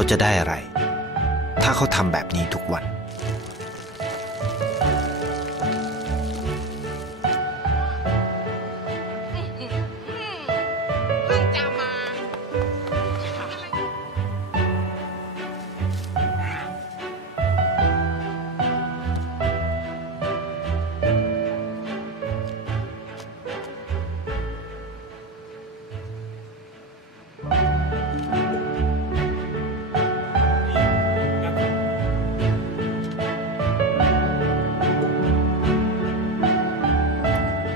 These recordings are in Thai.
เขาจะได้อะไร ถ้าเขาทำแบบนี้ทุกวัน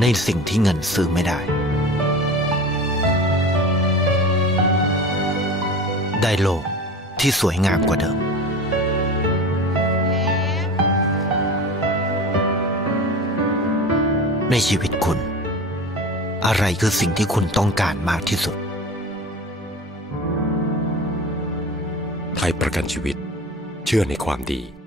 ในสิ่งที่เงินซื้อไม่ได้ ได้โลกที่สวยงามกว่าเดิม ในชีวิตคุณ อะไรคือสิ่งที่คุณต้องการมากที่สุด ไทยประกันชีวิต เชื่อในความดี